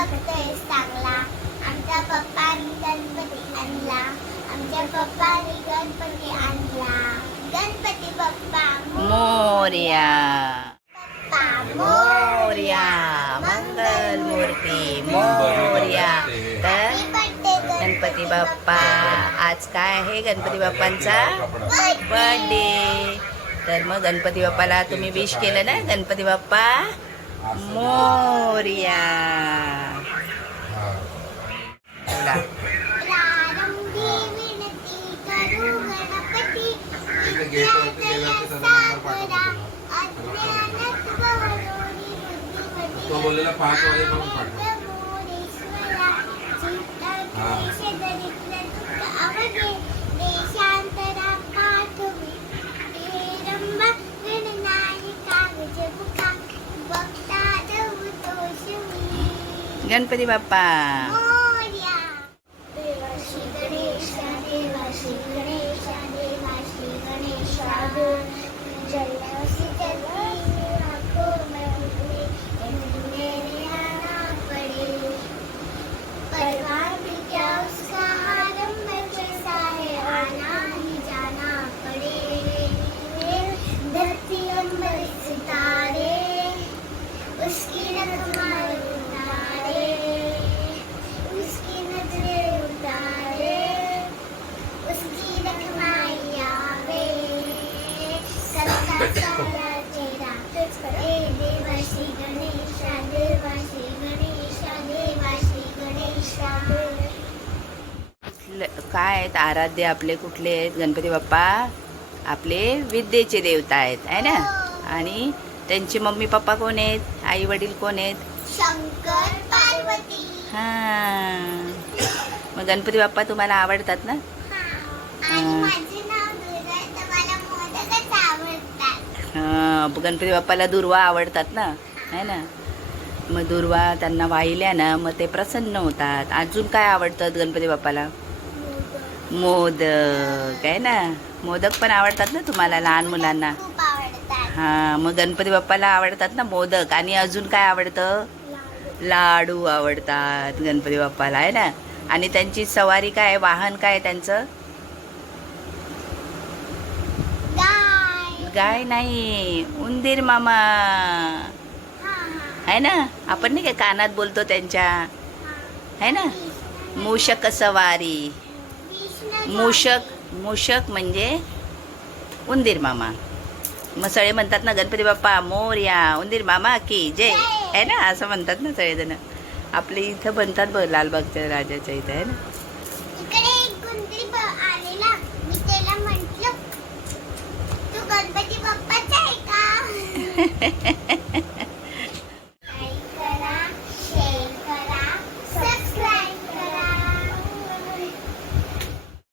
बघतोय चांगला. आमच्या पप्पांनी गणपती आणला. आमच्या पप्पांनी गणपती आणला. गणपती बाप्पा मोरया. बाप्पा मोरया. मंगल मूर्ती मोरया. तर गणपती बाप्पा आज काय आहे? गणपती बाप्पांचा बर्थडे. तर मग गणपती बाप्पाला तुम्ही विश केलं ना? गणपती बाप्पा मोरया. बोला. प्रारंभी विनती करू गणपती विद्यार्थ्याला सादरा. अज्ञानत्व हरवणी बुद्धिमती मोरेश्वरा. चित्तक्लेश दरिद्र दुःख अवघे देशांतरा पाठवी. हेरंबा गणनायका गजमुखा बघता दौतोषवी. गणपती बाप्पा मोरया. देवाशी गणेशा देवाशी गणेशा देवाशी गणेशा जल्लासी जल्ली आंखों में उतरे मेरे आना पड़े. परवार भी क्या उसका आरंभ कैसा है आना ही जाना पड़े. धरती अंबर सितारे उसकी रखमार उतारे. उसकी नजरें उतारे उसकी रखमाई आवे. सबका सारा चेहरा तुझको देवाशी गणेशा देवाशी गणेशा देवाशी गणेशा. काय आहेत आराध्य आपले? कुठले आहेत? गणपती बाप्पा आपले विद्येचे देवता आहेत आहे ना. आणि त्यांचे मम्मी पप्पा कोण आहेत? आई वडील कोण आहेत? शंकर पार्वती. हा. मग गणपती बाप्पा तुम्हाला आवडतात ना? आणि माझे नाव दुर्गा आहे तर मला मोदकच आवडतात. हा. गणपती बाप्पाला दुर्वा आवडतात ना आहे ना. मग दुर्वा त्यांना वाहिल्या ना मग ते प्रसन्न होतात. अजून काय आवडतं गणपती बाप्पाला? मोदक आहे ना. मोदक पण आवडतात ना तुम्हाला लहान मुलांना? खूप आवडतात. हा. मग गणपती बाप्पाला आवडतात ना मोदक. आणि अजून काय आवडतं? लाडू आवडतात गणपती बाप्पाला आहे ना. आणि त्यांची सवारी काय? वाहन काय त्यांचं? गाय. गाय नाही, उंदीर मामा आहे ना. आपण नाही का कानात बोलतो त्यांच्या आहे ना. मूषक सवारी. मूषक म्हणजे उंदीर मामा. मग सगळे म्हणतात ना गणपती बाप्पा मोरया उंदीर मामा की जय आहे ना. असं म्हणतात ना सगळेजण. आपले इथं म्हणतात बघ लालबागच्या राजाच्या इथं आहे ना. इकडे एक उंदीर आलेला. मी त्याला म्हंटल तू गणपती बाप्पाचा आहे का?